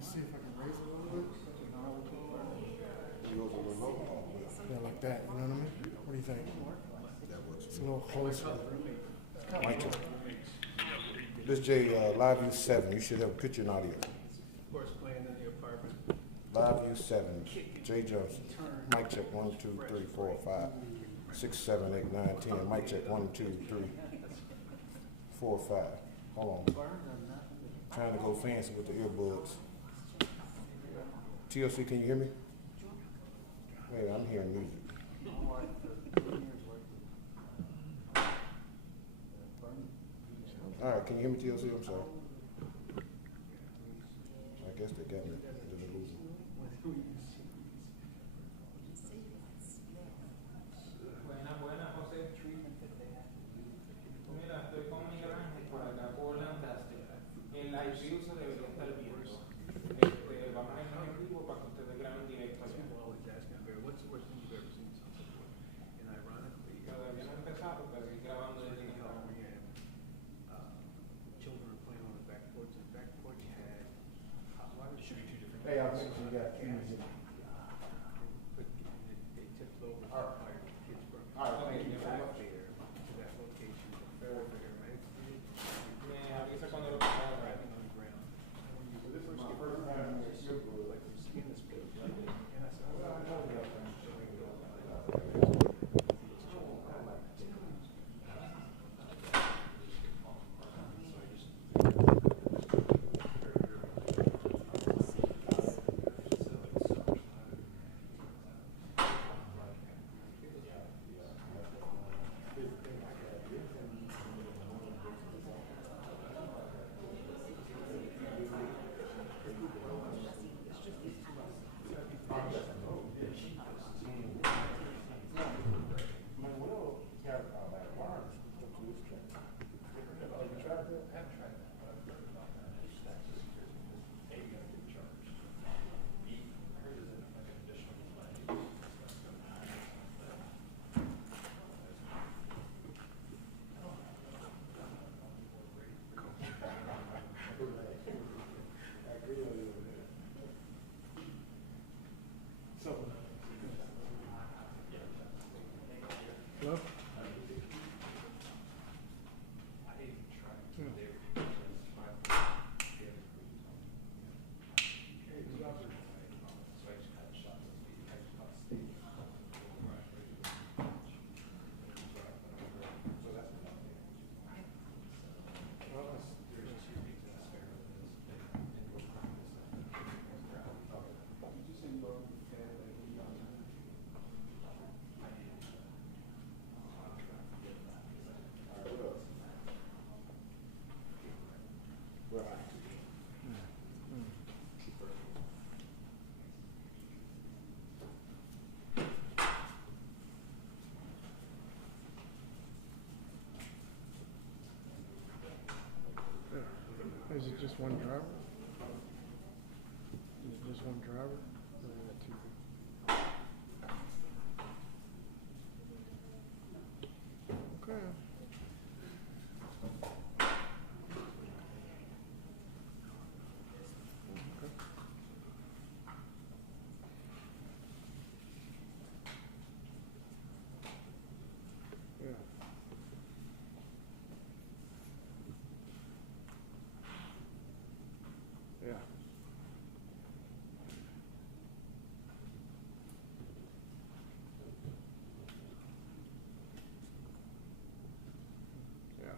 See if I can raise it a little bit. Yeah, like that. You know what I mean? What do you think? It's a little closer. Mic check. This J, Live View 7. You should have a picture and audio. Live View 7. J Johnson. Mic check 1, 2, 3, 4, 5, 6, 7, 8, 9, 10. Mic check 1, 2, 3, 4, 5. Hold on. Trying to go fancy with the earbuds. TLC, can you hear me? Wait, I'm hearing music. All right, can you hear me, TLC? I'm sorry. I guess they got me. Buena, buena, José. Mira, estoy con Miguel Ángel por acá por Lancaster. El live view se debería estar viendo. Vamos a dejar en vivo para que ustedes graben directo allá. Todavía no he empezado, pero ir grabando desde el Hey, I'll make sure you got music. Me avisa cuando lo pongan. Hello? Is it just one driver? Is it just one driver? Or is it two people? Okay. Yeah. Yeah. Yeah.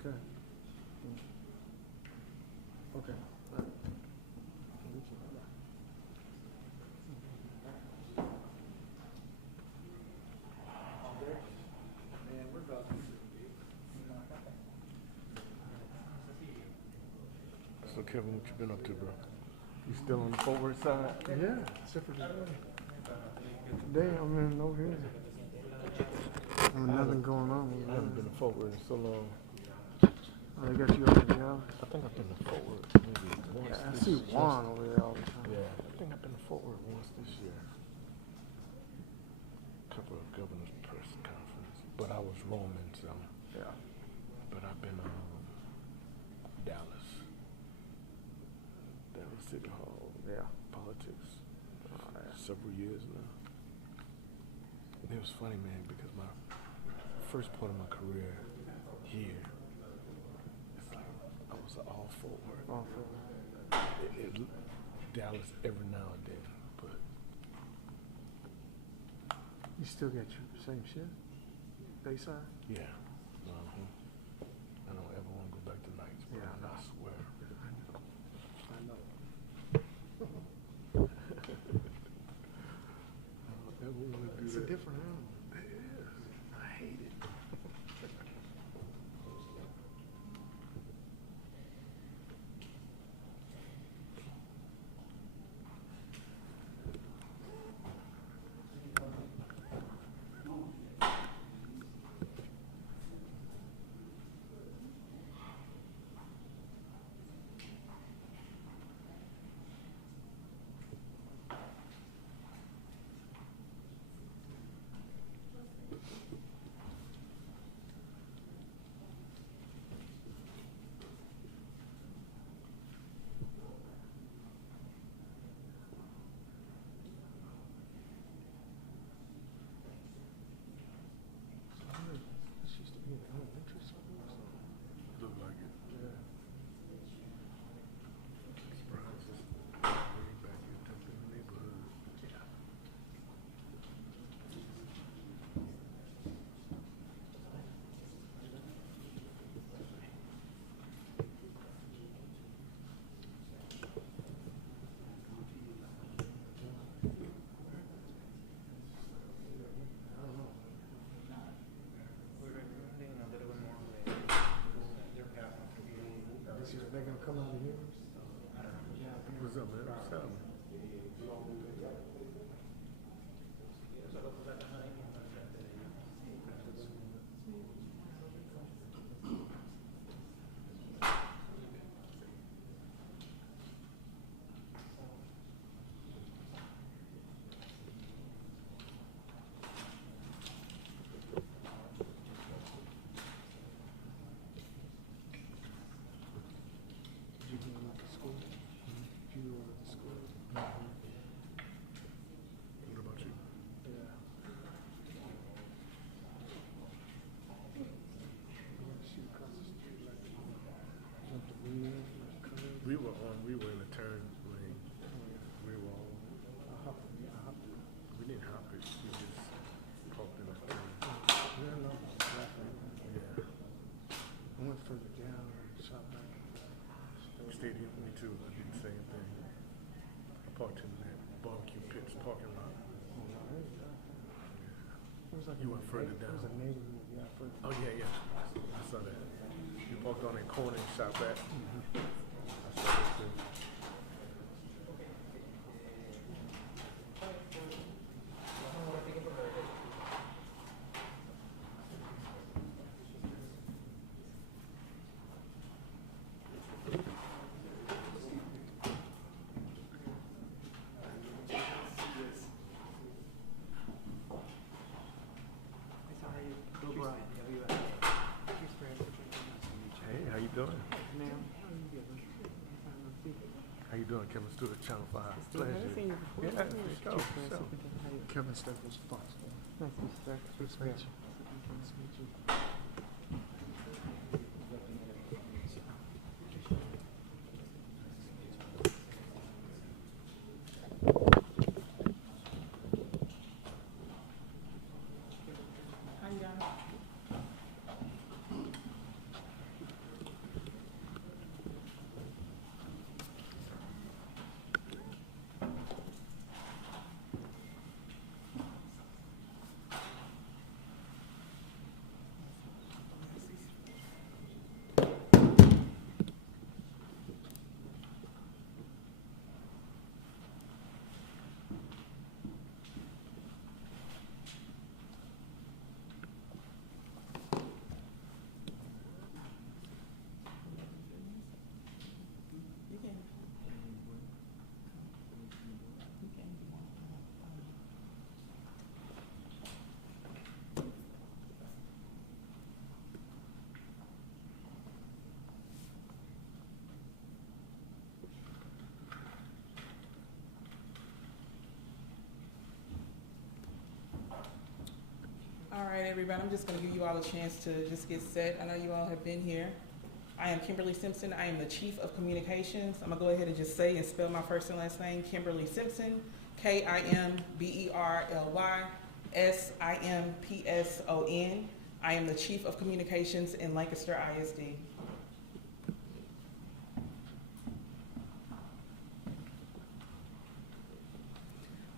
Okay. Okay. All right. So Kevin, what you been up to, bro? You still on the forward side? Yeah, except for today. Today I'm in over here. I mean, nothing going on. I haven't been to forward in so long. Oh, they got you over there, yeah? I think I've been to forward maybe once. Yeah, I see Juan over there all the time. Yeah, I think I've been to forward once this year. A couple of governor's press conference, but I I was roaming some, Yeah. but I've been Dallas City Hall, Yeah. politics, Oh, yeah. several years now. It was funny, man, because my first part of my career here, it's like I was all forward. Awful. Dallas every now and then, but You still get your same shit? Dayside? yeah. I don't ever want to go back to nights, bro. Yeah, I swear. I know. I don't ever want to do It's that. a different animal. It is. I hate it. This used to be an elementary school or something. Look like it. Yeah. Surprised it's way back in the neighborhood. Yeah. I don't know. We're recommending a little bit more of their path to be, This is, they're gonna come out of here? What's up, man? What's up? Did you go to school? Did you go to school? What about you? Yeah. Shoot across the street like jump the wheel, curve. We were in the turn lane. We were all, I hopped it. we didn't hop it. We just talked in that turn. Yeah, no, I was laughing. Yeah. I went further down and shot back. Stadium, me too. I did the same thing. I parked in that barbecue pits parking lot. Oh, no, it was like You went further It was a down. neighborhood, yeah, further. Oh yeah, yeah. I saw that. You parked on that corner and shot back. I saw that too. Hey, how you doing? Ma'am, how you doing? How you doing, Kevin Stewart, Channel 5? Pleasure. Yeah, for sure, for sure. Kevin Staples, Fox. Nice to meet you, sir. Nice to meet you. Nice to meet you. All right, everybody, I'm just going to give you all a chance to just get set. I know you all have been here. I am Kimberly Simpson. I am the Chief of Communications. I'm going to go ahead and just say and spell my first and last name, Kimberly Simpson, Kimberly Simpson. I am the Chief of Communications in Lancaster ISD.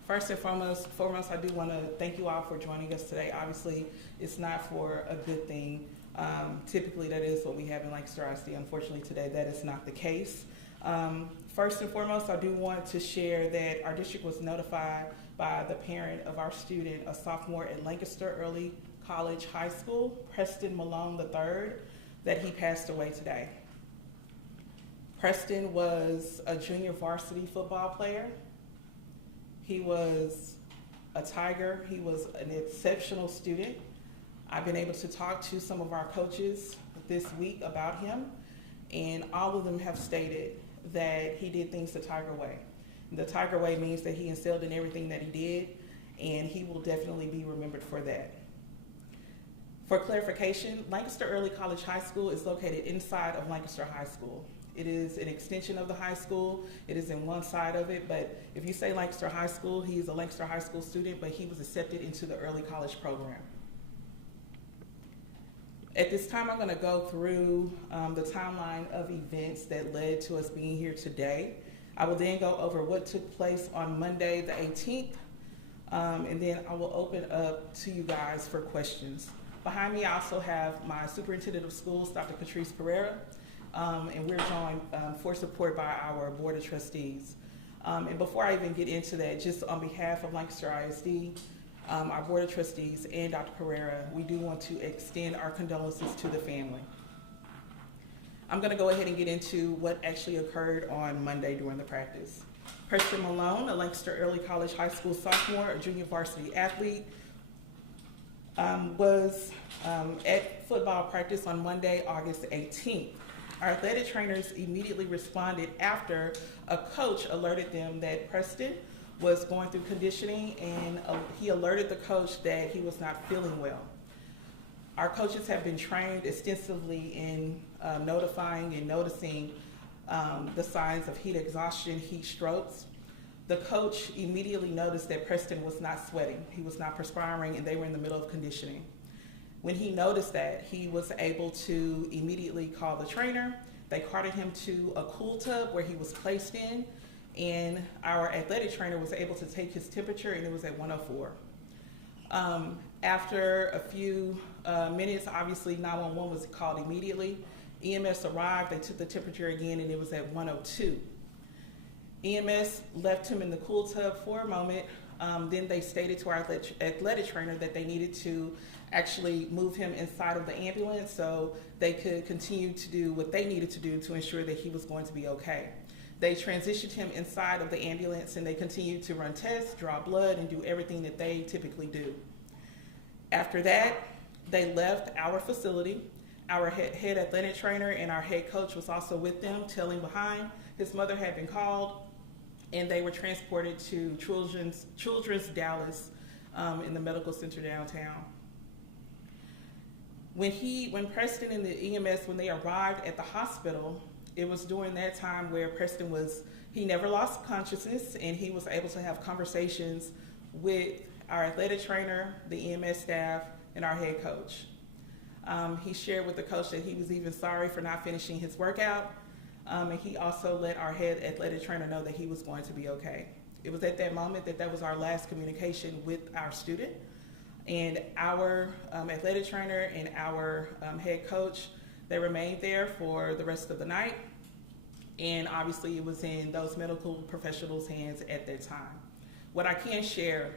First and foremost, I do want to thank you all for joining us today. Obviously, it's not for a good thing. Typically, that is what we have in Lancaster ISD. Unfortunately, today, that is not the case. First and foremost, I do want to share that our district was notified by the parent of our student, a sophomore at Lancaster Early College High School, Preston Malone III, that he passed away today. Preston was a junior varsity football player. He was a Tiger. He was an exceptional student. I've been able to talk to some of our coaches this week about him, and all of them have stated that he did things the Tiger way. The Tiger way means that he instilled in everything that he did, and he will definitely be remembered for that. For clarification, Lancaster Early College High School is located inside of Lancaster High School. It is an extension of the high school. It is in one side of it, but if you say Lancaster High School, he is a Lancaster High School student, but he was accepted into the early college program. At this time, I'm going to go through the timeline of events that led to us being here today. I will then go over what took place on Monday the 18th, and then I will open up to you guys for questions. Behind me, I also have my superintendent of schools, Dr. Catrice Pereira, and we're joined for support by our board of trustees. And before I even get into that, just on behalf of Lancaster ISD, our board of trustees, and Dr. Pereira, we do want to extend our condolences to the family. I'm going to go ahead and get into what actually occurred on Monday during the practice. Preston Malone, a Lancaster Early College High School sophomore, a junior varsity athlete, was at football practice on Monday, August 18th. Our athletic trainers immediately responded after a coach alerted them that Preston was going through conditioning, and he alerted the coach that he was not feeling well. Our coaches have been trained extensively in notifying and noticing the signs of heat exhaustion, heat strokes. The coach immediately noticed that Preston was not sweating. He was not perspiring, and they were in the middle of conditioning. When he noticed that, he was able to immediately call the trainer. They carted him to a cool tub where he was placed in, and our athletic trainer was able to take his temperature, and it was at 104. After a few minutes, obviously 911 was called immediately. EMS arrived, they took the temperature again, and it was at 102. EMS left him in the cool tub for a moment. Then they stated to our athletic trainer that they needed to actually move him inside of the ambulance so they could continue to do what they needed to do to ensure that he was going to be okay. They transitioned him inside of the ambulance, and they continued to run tests, draw blood, and do everything that they typically do. After that, they left our facility. Our head athletic trainer and our head coach was also with them, tailing behind. His mother had been called, and they were transported to Children's Dallas in the medical center downtown. When Preston and the EMS, when they arrived at the hospital, it was during that time where Preston he never lost consciousness, and he was able to have conversations with our athletic trainer, the EMS staff, and our head coach. He shared with the coach that he was even sorry for not finishing his workout, and he also let our head athletic trainer know that he was going to be okay. It was at that moment that was our last communication with our student, and our athletic trainer and our head coach, they remained there for the rest of the night, and obviously it was in those medical professionals' hands at that time. What I can share,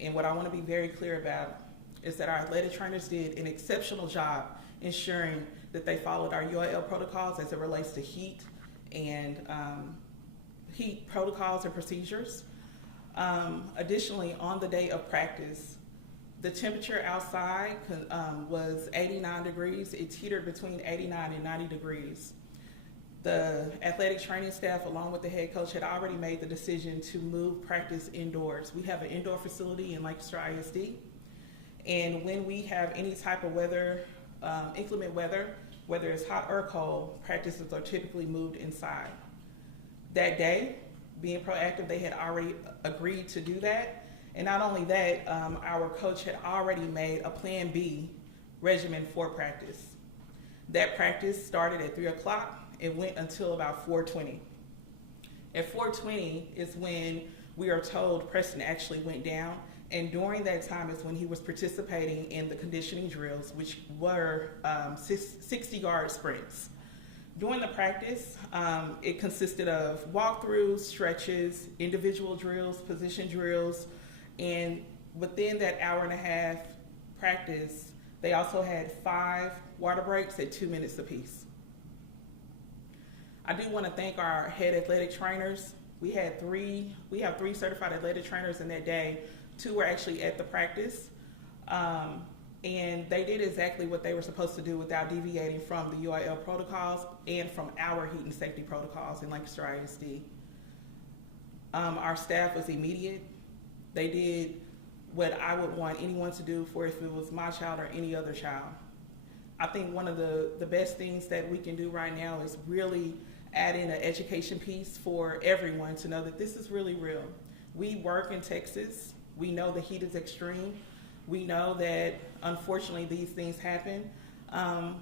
and what I want to be very clear about, is that our athletic trainers did an exceptional job ensuring that they followed our UIL protocols as it relates to heat and heat protocols and procedures. Additionally, on the day of practice, the temperature outside was 89 degrees. It teetered between 89 and 90 degrees. The athletic training staff, along with the head coach, had already made the decision to move practice indoors. We have an indoor facility in Lancaster ISD, And when we have any type of weather, inclement weather, whether it's hot or cold, practices are typically moved inside. That day, being proactive, they had already agreed to do that. And not only that, our coach had already made a Plan B regimen for practice. That practice started at 3 o'clock and went until about 4:20. At 4:20 is when we are told Preston actually went down, and during that time is when he was participating in the conditioning drills, which were 60-yard sprints. During the practice, it consisted of walkthroughs, stretches, individual drills, position drills, and within that hour and a half practice, they also had 5 water breaks at 2 minutes apiece. I do want to thank our head athletic trainers. We have 3 certified athletic trainers in that day. 2 were actually at the practice, and they did exactly what they were supposed to do without deviating from the UIL protocols and from our heat and safety protocols in Lancaster ISD. Our staff was immediate. They did what I would want anyone to do for if it was my child or any other child. I think one of the best things that we can do right now is really add in an education piece for everyone to know that this is really real. We work in Texas. We know the heat is extreme. We know that unfortunately these things happen,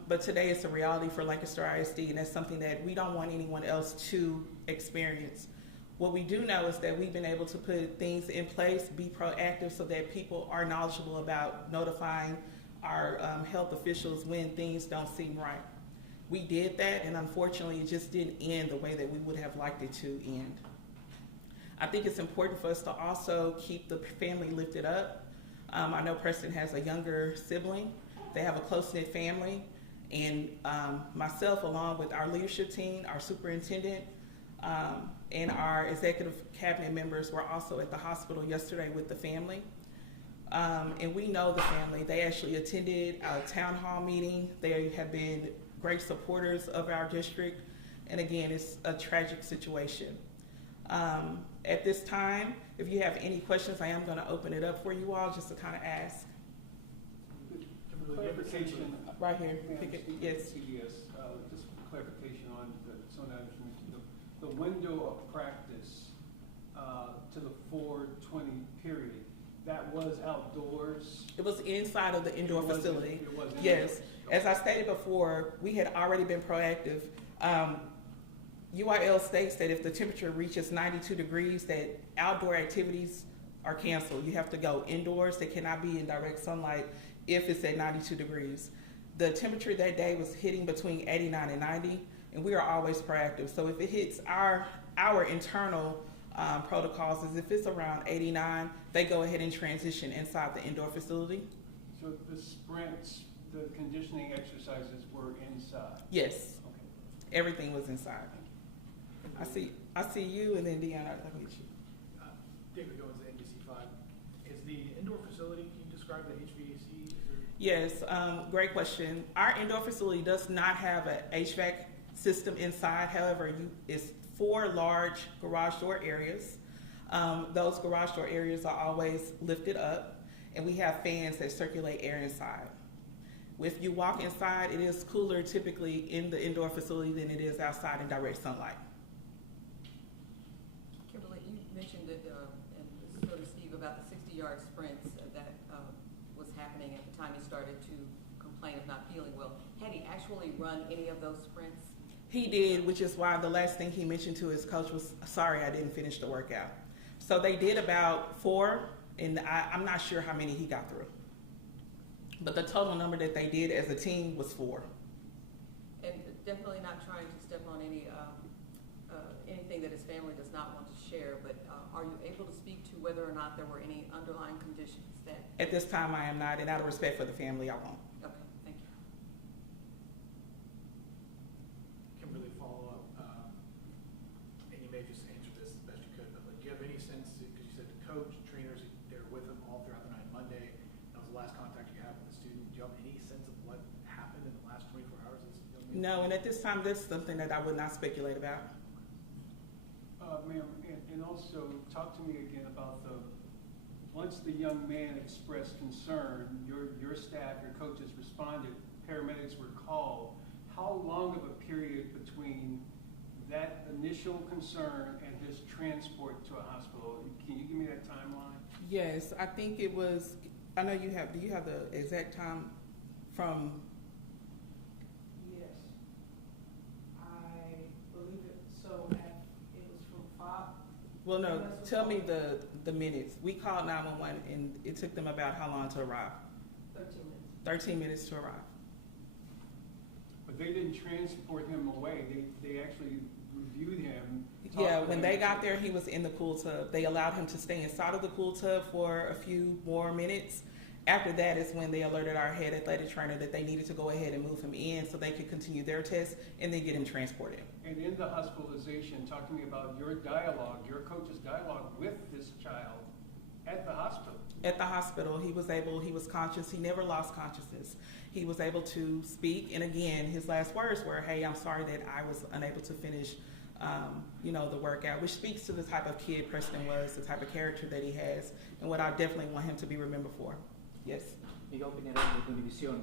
but today it's a reality for Lancaster ISD, and that's something that we don't want anyone else to experience. What we do know is that we've been able to put things in place, be proactive so that people are knowledgeable about notifying our health officials when things don't seem right. We did that, and unfortunately it just didn't end the way that we would have liked it to end. I think it's important for us to also keep the family lifted up. I know Preston has a younger sibling. They have a close-knit family, and myself, along with our leadership team, our superintendent, and our executive cabinet members were also at the hospital yesterday with the family. And we know the family. They actually attended our town hall meeting. They have been great supporters of our district. And again, it's a tragic situation. At this time, if you have any questions, I am going to open it up for you all just to kind of ask. Clarification. Right here. Yes. Just clarification on the window of practice to the 4:20 period. That was outdoors. It was inside of the indoor facility. It was yes. As I stated before, we had already been proactive. UIL states that if the temperature reaches 92 degrees, that outdoor activities are canceled. You have to go indoors. They cannot be in direct sunlight if it's at 92 degrees. The temperature that day was hitting between 89 and 90, and we are always proactive. So if it hits our internal protocols is if it's around 89, they go ahead and transition inside the indoor facility. So the sprints, the conditioning exercises were inside? Yes. Okay. Everything was inside. I see you, and then Deanna, I'll meet you. David Goins, NBC5. Is the indoor facility, can you describe the HVAC? Yes, great question. Our indoor facility does not have an HVAC system inside. However, it's 4 large garage door areas. Those garage door areas are always lifted up, and we have fans that circulate air inside. If you walk inside, it is cooler typically in the indoor facility than it is outside in direct sunlight. Kimberly, you mentioned that, and so did Steve, about the 60-yard sprints that was happening at the time he started to complain of not feeling well. Had he actually run any of those sprints? He did, which is why the last thing he mentioned to his coach was, sorry, I didn't finish the workout. So they did about 4, and I'm not sure how many he got through. But the total number that they did as a team was 4. And definitely not trying to step on anything that his family does not want to share, but are you able to speak to whether or not there were any underlying conditions that... At this time, I am not, and out of respect for the family, I won't. Okay, thank you. Kimberly, follow up, and you may just answer this as best you could, but do you have any sense, because you said the coach, trainers, they were with him all throughout the night Monday, that was the last contact you had with the student. Do you have any sense of what happened in the last 24 hours? No, and at this time, that's something that I would not speculate about. Ma'am, and also talk to me again about the once the young man expressed concern, your staff, your coaches responded, paramedics were called. How long of a period between that initial concern and his transport to a hospital? Can you give me that timeline? Yes, I think it was, I know you have, do you have the exact time from? Yes, I believe it. So it was from 5. Well, no, tell me the minutes. We called 911 and it took them about how long to arrive? 13 minutes. 13 minutes to arrive. But they didn't transport him away. They actually reviewed him. Yeah, when they got there, he was in the cool tub. They allowed him to stay inside of the cool tub for a few more minutes. After that is when they alerted our head athletic trainer that they needed to go ahead and move him in so they could continue their test and then get him transported. And in the hospitalization, talk to me about your dialogue, your coach's dialogue with this child at the hospital. At the hospital, he was conscious. He never lost consciousness. He was able to speak. And again, his last words were, "Hey, I'm sorry that I was unable to finish the workout," which speaks to the type of kid Preston was, the type of character that he has, and what I definitely want him to be remembered for. Yes. Miguel Pineda with Univision.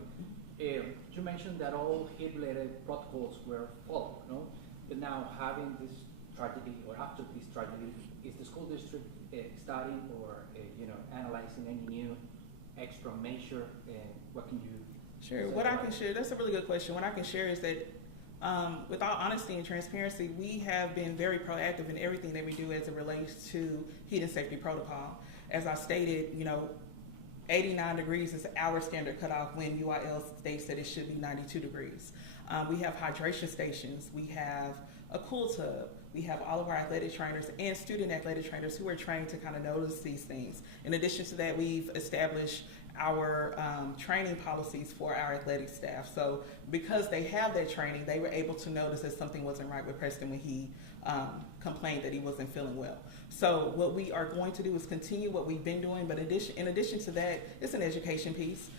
You mentioned that all hit-related protocols were followed, no? But now, having this tragedy, or after this tragedy, is the school district studying or analyzing any new extra measure? What can you? Sure. What I can share, that's a really good question. What I can share is that, with all honesty and transparency, we have been very proactive in everything that we do as it relates to heat and safety protocol. As I stated, 89 degrees is our standard cutoff when UIL states that it should be 92 degrees. We have hydration stations. We have a cool tub. We have all of our athletic trainers and student athletic trainers who are trained to kind of notice these things. In addition to that, we've established our training policies for our athletic staff. So because they have that training, they were able to notice that something wasn't right with Preston when he complained that he wasn't feeling well. So what we are going to do is continue what we've been doing, but in addition to that, it's an education piece.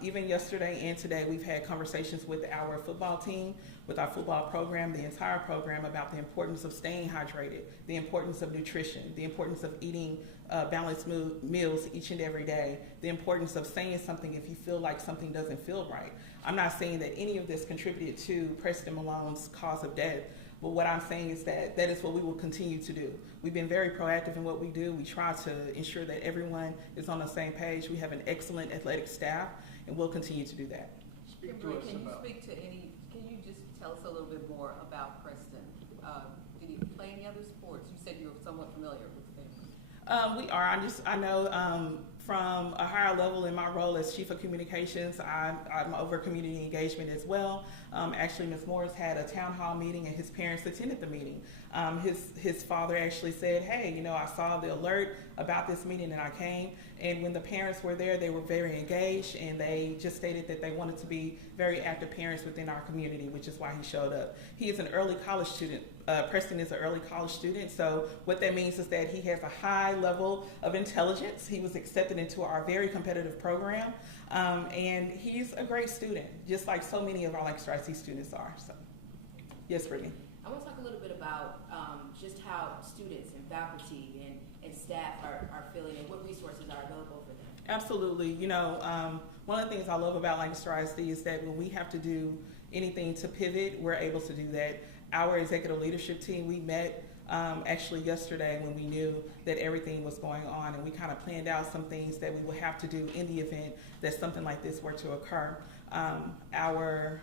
Even yesterday and today, we've had conversations with our football team, with our football program, the entire program, about the importance of staying hydrated, the importance of nutrition, the importance of eating balanced meals each and every day, the importance of saying something if you feel like something doesn't feel right. I'm not saying that any of this contributed to Preston Malone's cause of death, but what I'm saying is that that is what we will continue to do. We've been very proactive in what we do. We try to ensure that everyone is on the same page. We have an excellent athletic staff, and we'll continue to do that. Kimberly, can you just tell us a little bit more about Preston? Did he play any other sports? You said you were somewhat familiar with things. We are. I know from a higher level in my role as Chief of Communications, I'm over community engagement as well. Actually, Ms. Morris had a town hall meeting and his parents attended the meeting. His father actually said, "Hey, I saw the alert about this meeting and I came." And when the parents were there, they were very engaged and they just stated that they wanted to be very active parents within our community, which is why he showed up. He is an early college student. Preston is an early college student, so what that means is that he has a high level of intelligence. He was accepted into our very competitive program, and he's a great student, just like so many of our Lancaster IC students are. So, yes, Brittany. I want to talk a little bit about just how students and faculty and staff are feeling and what resources are available for them. Absolutely. One of the things I love about Lancaster ISD is that when we have to do anything to pivot, we're able to do that. Our executive leadership team, we met actually yesterday when we knew that everything was going on, and we kind of planned out some things that we would have to do in the event that something like this were to occur. Our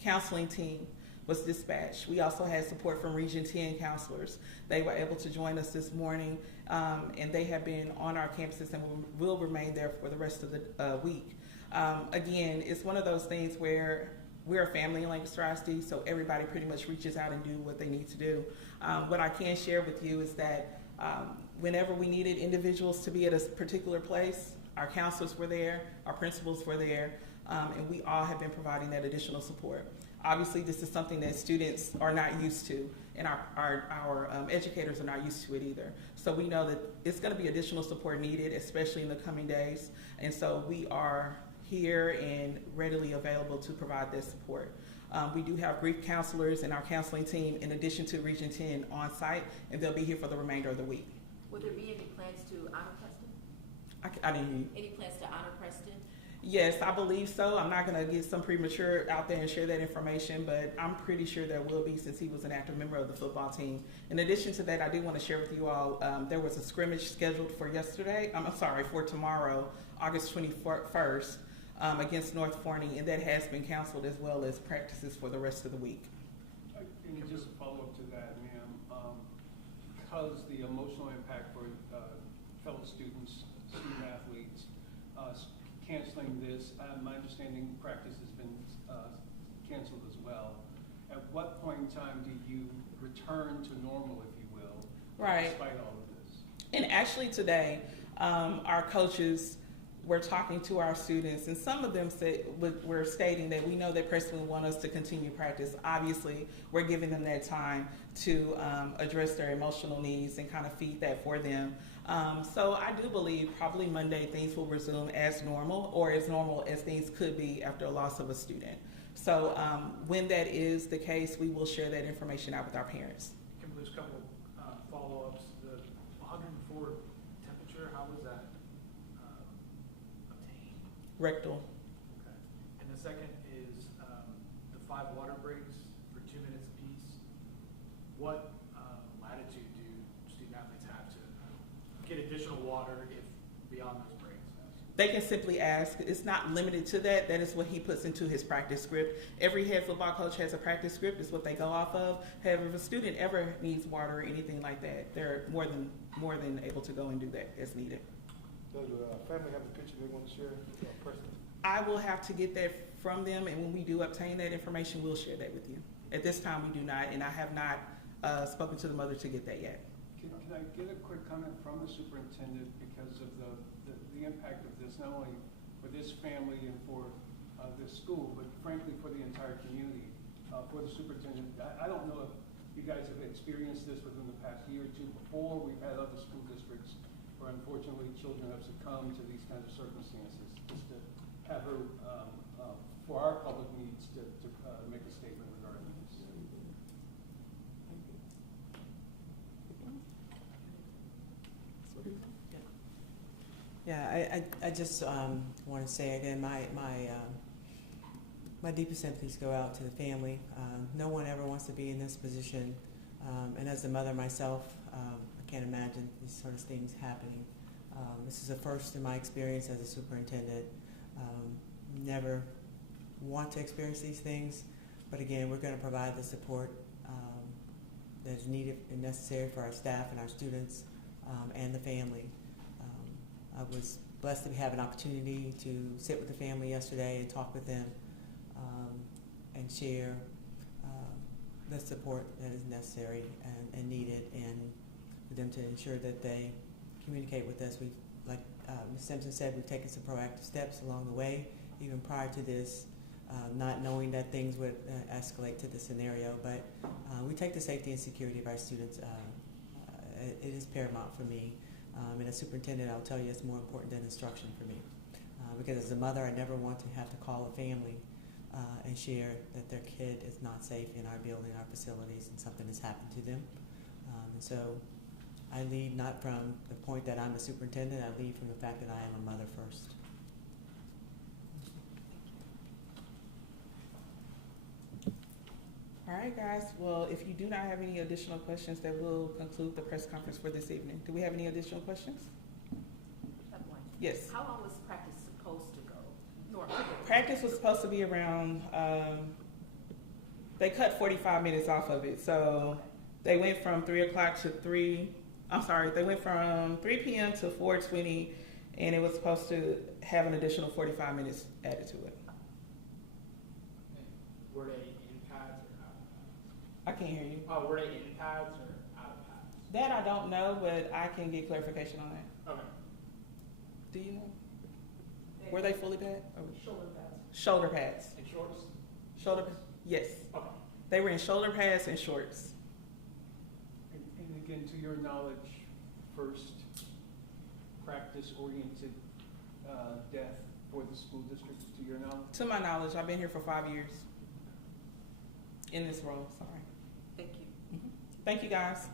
counseling team was dispatched. We also had support from Region 10 counselors. They were able to join us this morning, and they have been on our campuses and will remain there for the rest of the week. Again, it's one of those things where we're a family in Lancaster ISD, so everybody pretty much reaches out and do what they need to do. What I can share with you is that whenever we needed individuals to be at a particular place, our counselors were there, our principals were there, and we all have been providing that additional support. Obviously, this is something that students are not used to, and our educators are not used to it either. So we know that it's going to be additional support needed, especially in the coming days, and so we are here and readily available to provide that support. We do have grief counselors and our counseling team in addition to Region 10 on site, and they'll be here for the remainder of the week. Will there be any plans to honor Preston? I didn't hear you. Any plans to honor Preston? Yes, I believe so. I'm not going to get some premature out there and share that information, but I'm pretty sure there will be, since he was an active member of the football team. In addition to that, I do want to share with you all, there was a scrimmage scheduled for for tomorrow, August 21st, against North Forney, and that has been canceled, as well as practices for the rest of the week. And just a follow-up to that, ma'am, because the emotional impact for fellow students, student athletes, canceling this, my understanding practice has been canceled as well. At what point in time do you return to normal, if you will, right, despite all of this? And actually today, our coaches were talking to our students, and some of them were stating that we know that Preston would want us to continue practice. Obviously, we're giving them that time to address their emotional needs and kind of feed that for them. So I do believe probably Monday things will resume as normal, or as normal as things could be after a loss of a student. So when that is the case, we will share that information out with our parents. Kimberly, there's a couple follow-ups. The 104 temperature, how was that obtained? Rectal. Okay. And the second is the 5 water breaks for 2 minutes apiece. What latitude do student athletes have to get additional water if beyond those breaks? They can simply ask. It's not limited to that. That is what he puts into his practice script. Every head football coach has a practice script. It's what they go off of. However, if a student ever needs water or anything like that, they're more than able to go and do that as needed. Does the family have a picture they want to share? Preston? I will have to get that from them, and when we do obtain that information, we'll share that with you. At this time, we do not, and I have not spoken to the mother to get that yet. Can I get a quick comment from the superintendent because of the impact of this, not only for this family and for this school, but frankly for the entire community, for the superintendent. I don't know if you guys have experienced this within the past year or two before. We've had other school districts where unfortunately children have succumbed to these kinds of circumstances. Just to have her, for our public needs, to make a statement regarding this. Yeah, I just want to say again, my deepest sympathies go out to the family. No one ever wants to be in this position, and as a mother myself, I can't imagine these sort of things happening. This is a first in my experience as a superintendent. Never want to experience these things, but again, we're going to provide the support that is needed and necessary for our staff and our students and the family. I was blessed to have an opportunity to sit with the family yesterday and talk with them and share the support that is necessary and needed, and for them to ensure that they communicate with us. Like Ms. Simpson said, we've taken some proactive steps along the way, even prior to this, not knowing that things would escalate to the scenario, but we take the safety and security of our students. It is paramount for me. And as superintendent, I'll tell you it's more important than instruction for me. Because as a mother, I never want to have to call a family and share that their kid is not safe in our building, our facilities, and something has happened to them. And so I lead not from the point that I'm a superintendent, I lead from the fact that I am a mother first. All right, guys. Well, if you do not have any additional questions, that will conclude the press conference for this evening. Do we have any additional questions? I have one. Yes. How long was practice supposed to go? Normally? Practice was supposed to be around, they cut 45 minutes off of it. So they went from 3 o'clock to they went from 3 p.m. to 4:20, and it was supposed to have an additional 45 minutes added to it. Were they in pads or out of pads? I can't hear you. Oh, were they in pads or out of pads? That I don't know, but I can get clarification on that. Okay. Do you know? Were they fully padded? Shoulder pads. Shoulder pads. In shorts? Shoulder pads? Yes. Okay. They were in shoulder pads and shorts. And again, to your knowledge, first practice-oriented death for the school district, to your knowledge? To my knowledge, I've been here for 5 years. In this role, sorry. Thank you. Thank you, guys.